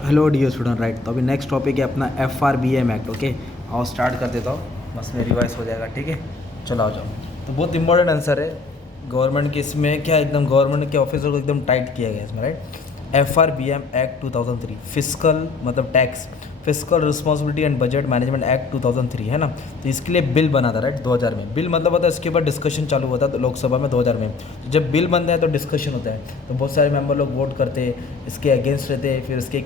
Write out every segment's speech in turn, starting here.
Hello dear student right. तो अभी next topic है अपना FRBM एक्ट। ओके, आओ स्टार्ट कर देता हूँ, बस में रिवाइज हो जाएगा। ठीक है, चलो आ जाओ। तो बहुत इंपॉर्टेंट आंसर है। गवर्नमेंट के इसमें क्या एकदम गवर्नमेंट के ऑफिसर को एकदम टाइट किया गया इसमें, राइट। FRBM एक्ट 2003 फिजिकल मतलब tax, physical responsibility and budget management act 2003 है ना। तो इसके लिए बिल बना था, राइट, 2000 में। बिल मतलब होता है इसके ऊपर डिस्कशन चालू होता है तो लोकसभा में 2000 में। तो जब बिल बनता है तो डिस्कशन होता है, तो बहुत सारे मेंबर लोग वोट करते हैं, इसके अगेंस्ट रहते हैं, फिर इसके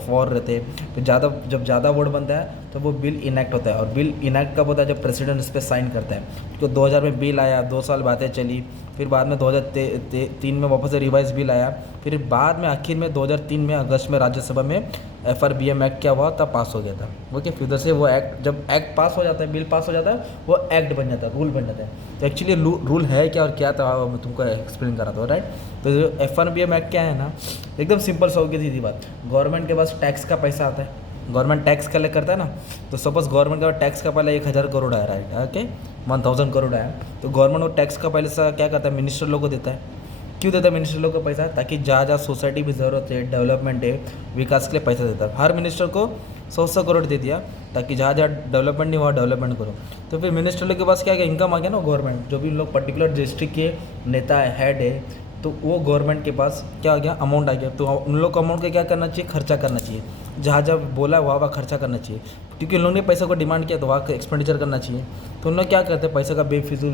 फॉर रहते हैं। तो जब ज़्यादा वोट बनता है तो वो बिल इनैक्ट होता है। और बिल इनैक्ट कब होता है? जब प्रेसिडेंट इस पर साइन करता है। तो 2000 में बिल आया, 2 साल बातें चली, फिर बाद में 2003 में वापस से रिवाइज बिल आया, फिर बाद में आखिर में 2003 में अगस्त में राज्यसभा में FRBM एक्ट क्या हुआ तब पास हो गया था। ओके, फिर उधर से वो एक्ट, जब एक्ट पास हो जाता है, बिल पास हो जाता है, वो एक्ट बन जाता है, रूल बन जाता है। तो एक्चुअली रूल है क्या और क्या था मैं तुमको एक्सप्लेन कर रहा था, राइट। तो जो FRBM एक्ट क्या है ना, एकदम सिंपल सा हो गई सीधी बात। गवर्नमेंट के पास टैक्स का पैसा आता है, गवर्नमेंट टैक्स कलेक्ट करता है ना। तो सपोज गवर्नमेंट के पास टैक्स का पहले 1000 करोड़ आया, राइट, ओके, 1000 करोड़ आया। तो गवर्नमेंट वो टैक्स का पहले से क्या करता है? मिनिस्टर लोग को देता है। क्यों देता है मिनिस्टर लोग को पैसा? ताकि जहाँ जहाँ सोसाइटी में ज़रूरत है, डेवलपमेंट है, विकास के लिए पैसा देता है। हर मिनिस्टर को 100 करोड़ दे दिया, ताकि जहाँ जहाँ डेवलपमेंट नहीं वहाँ डेवलपमेंट करो। तो फिर मिनिस्टर लोग के पास क्या इनकम आ गया ना, गवर्नमेंट जो भी लोग पर्टिकुलर डिस्ट्रिक्ट के नेता है, हेड है, तो वो गवर्नमेंट के पास क्या आ गया? अमाउंट आ गया। तो उन लोग को अमाउंट का क्या करना चाहिए? खर्चा करना चाहिए। जहाँ जहाँ बोला है वहाँ खर्चा करना चाहिए, क्योंकि उन लोगों ने पैसा को डिमांड किया तो वहाँ एक्सपेंडिचर करना चाहिए। तो उन लोग क्या करते हैं? पैसा का बेफिजूल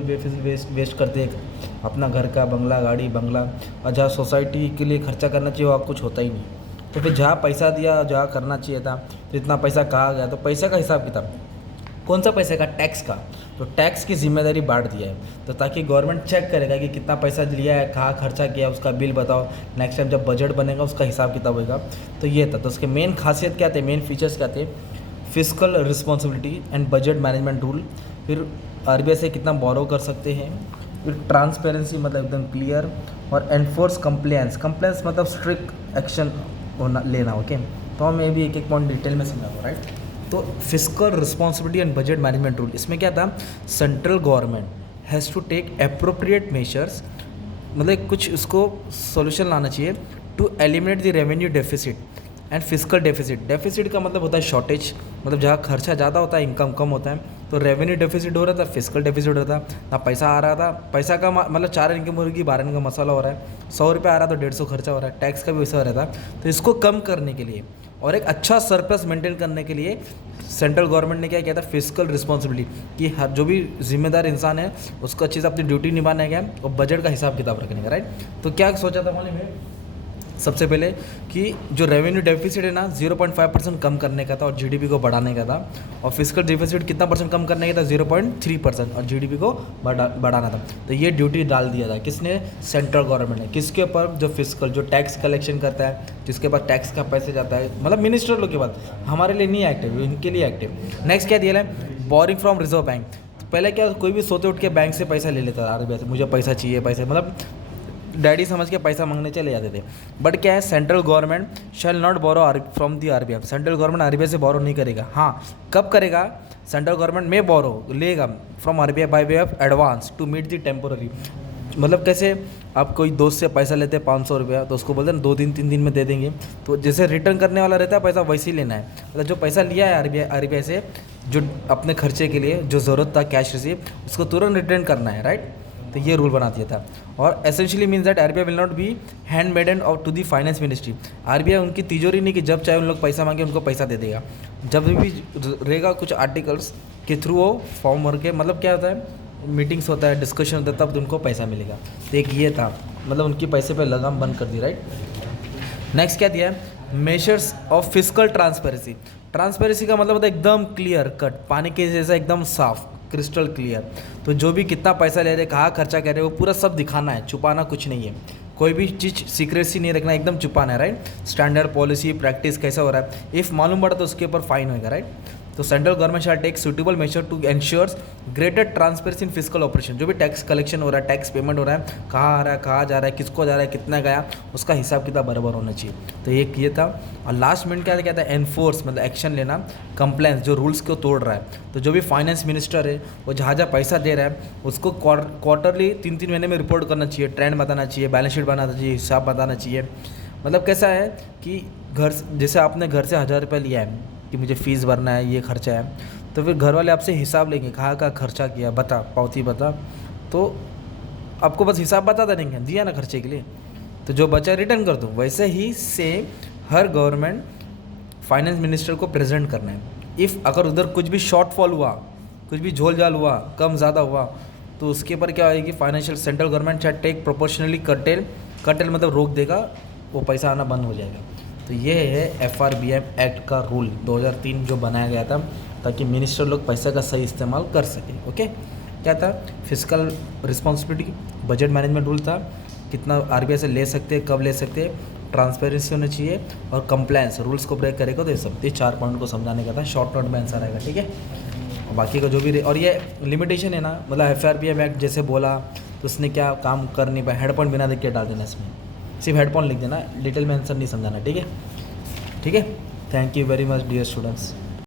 वेस्ट करते हैं, अपना घर का बंगला, गाड़ी बंगला। और जहाँ सोसाइटी के लिए खर्चा करना चाहिए वहाँ कुछ होता ही नहीं। तो फिर जहाँ पैसा दिया, जहाँ करना चाहिए था, तो इतना पैसा कहाँ गया? तो पैसे का हिसाब किताब कौन सा पैसे का? टैक्स का। तो टैक्स की जिम्मेदारी बांट दिया है, तो ताकि गवर्नमेंट चेक करेगा कि कितना पैसा लिया है, कहाँ खर्चा किया, उसका बिल बताओ। नेक्स्ट टाइम जब बजट बनेगा उसका हिसाब किताब होगा। तो ये था। तो उसके मेन खासियत क्या थे, मेन फीचर्स क्या थे? Physical responsibility and budget management rule, फिर RBI से कितना बोरो कर सकते हैं, फिर ट्रांसपेरेंसी मतलब एकदम क्लियर, और एनफोर्स कंप्लायंस मतलब स्ट्रिक्ट एक्शन होना लेना। ओके, तो मैं भी एक एक पॉइंट डिटेल में समझाऊँ, राइट। तो physical responsibility and budget management rule, इसमें क्या था? Central government has to take appropriate measures, मतलब कुछ उसको सॉल्यूशन लाना चाहिए to eliminate the revenue deficit and physical deficit. Deficit का मतलब होता है शॉर्टेज, मतलब जहाँ खर्चा ज़्यादा होता है, इनकम कम होता है। तो रेवेन्यू डेफिसिट हो रहा था, फिजिकल डेफिसिट हो रहा था, ना पैसा आ रहा था। पैसा का मतलब 4 इनकम मुर्गी 12 इनकम मसाला हो रहा है। 100 रुपये आ रहा तो 150 खर्चा हो रहा है, टैक्स का भी वैसा हो रहा था। तो इसको कम करने के लिए और एक अच्छा सरप्लस मेंटेन करने के लिए सेंट्रल गवर्नमेंट ने क्या किया था? फिजिकल रिस्पॉन्सिबिलिटी, कि हर जो भी जिम्मेदार इंसान है उसको अच्छे से अपनी ड्यूटी निभाना है और बजट का हिसाब किताब रखने का, राइट। तो क्या सोचा था मालूम है? सबसे पहले कि जो रेवेन्यू डेफिसिट है ना 0.5% कम करने का था और GDP को बढ़ाने का था। और फिजिकल डेफिसिट कितना परसेंट कम करने का था? 0.3% और GDP को बढ़ाना था। तो ये ड्यूटी डाल दिया था किसने? सेंट्रल गवर्नमेंट ने। किसके ऊपर? जो फिजिकल, जो टैक्स कलेक्शन करता है, जिसके पास टैक्स का पैसे जाता है, मतलब मिनिस्टर लोग के पास। हमारे लिए नहीं एक्टिव, इनके लिए एक्टिव। नेक्स्ट क्या दिया है? Boring from reserve bank. पहले क्या, कोई भी सोते उठ के बैंक से पैसा ले लेता था RBI से, मुझे पैसा चाहिए, पैसे मतलब डैडी समझ के पैसा मांगने चले जाते थे। बट क्या है? Central government shall not borrow from the RBI। Central government RBI से बोरो नहीं करेगा। हाँ, कब करेगा? सेंट्रल गवर्नमेंट में बोरो लेगा from RBI by way of advance to meet the temporary. मतलब कैसे? आप कोई दोस्त से पैसा लेते हैं 500 रुपया, तो उसको बोलते हैं 2 दिन 3 दिन में दे देंगे। तो जैसे रिटर्न करने वाला रहता है पैसा, वैसे ही लेना है। मतलब जो पैसा लिया है RBI से, जो अपने खर्चे के लिए जो ज़रूरत था, कैश रिसीव, उसको तुरंत रिटर्न करना है, राइट। तो ये रूल बना दिया था। और essentially means that RBI will not be handmaiden और to the finance ministry. RBI उनकी तिजोरी नहीं कि जब चाहे उन लोग पैसा मांगे उनको पैसा दे देगा। जब भी रहेगा कुछ आर्टिकल्स के थ्रू वो फॉर्म भर के, मतलब क्या होता है, मीटिंग्स होता है, डिस्कशन होता है, तब उनको पैसा मिलेगा। तो एक ये था, मतलब उनकी पैसे पे लगाम बंद कर दी, राइट। नेक्स्ट क्या दिया है? Measures of physical transparency. Transparency का मतलब होता है एकदम क्लियर कट, पानी के जैसा एकदम साफ, क्रिस्टल क्लियर। तो जो भी कितना पैसा ले रहे, कहाँ खर्चा कर रहे, वो पूरा सब दिखाना है, छुपाना कुछ नहीं है। कोई भी चीज़ सीक्रेसी नहीं रखना, एकदम छुपाना है, राइट। स्टैंडर्ड पॉलिसी प्रैक्टिस कैसा हो रहा है, इफ़ मालूम पड़ा तो उसके ऊपर फाइन होगा, राइट। तो central government shall take suitable measure to ensures greater transparency in physical operation. जो भी टैक्स कलेक्शन हो रहा है, टैक्स पेमेंट हो रहा है, कहाँ आ रहा है, कहाँ जा रहा है, किसको जा रहा है, कितना गया, उसका हिसाब किताब बराबर होना चाहिए। तो एक ये था। और लास्ट मिनट क्या था? एनफोर्स मतलब एक्शन लेना, कंप्लेंस जो रूल्स को तोड़ रहा है। तो जो भी फाइनेंस मिनिस्टर है वो जहाँ जहाँ पैसा दे रहा है उसको क्वार्टरली 3-3 महीने में रिपोर्ट करना चाहिए, ट्रेंड बताना चाहिए, बैलेंस शीट बनाना चाहिए, हिसाब बताना चाहिए। मतलब कैसा है कि घर जैसे आपने घर से 1000 रुपये लिया है कि मुझे फ़ीस भरना है, ये खर्चा है, तो फिर घर वाले आपसे हिसाब लेंगे, कहाँ खर्चा किया, बता, पावती बता, तो आपको बस हिसाब बता देंगे, दिया ना खर्चे के लिए, तो जो बचा रिटर्न कर दो। वैसे ही सेम हर गवर्नमेंट फाइनेंस मिनिस्टर को प्रेजेंट करना है। इफ़ अगर उधर कुछ भी शॉर्टफॉल हुआ, कुछ भी झोल झाल हुआ, कम ज़्यादा हुआ, तो उसके ऊपर क्या होएगी, फाइनेंशियल सेंट्रल गवर्नमेंट चाहे टेक प्रोपोर्शनली कर्टेल मतलब रोक देगा, वो पैसा आना बंद हो जाएगा। तो ये है FRBM एक्ट का रूल 2003 जो बनाया गया था, ताकि मिनिस्टर लोग पैसा का सही इस्तेमाल कर सके। ओके, क्या था, physical responsibility, budget management rule था, कितना RBI से ले सकते हैं, कब ले सकते हैं, ट्रांसपेरेंसी होनी चाहिए, और कंप्लायंस, रूल्स को ब्रेक करेगा तो ये सब, ये 4 पॉइंट को समझाने का था। शॉर्ट नोट में आंसर आएगा, ठीक है। और बाकी का जो भी और ये लिमिटेशन है ना, मतलब FRBM एक्ट जैसे बोला तो उसने क्या काम कर नहीं पाया, हेड पॉइंट बिना देख के डाल देना, इसमें सिर्फ हेड पॉइंट लिख देना, डिटेल में आंसर नहीं समझाना, ठीक है। ठीक है, thank you very much dear students.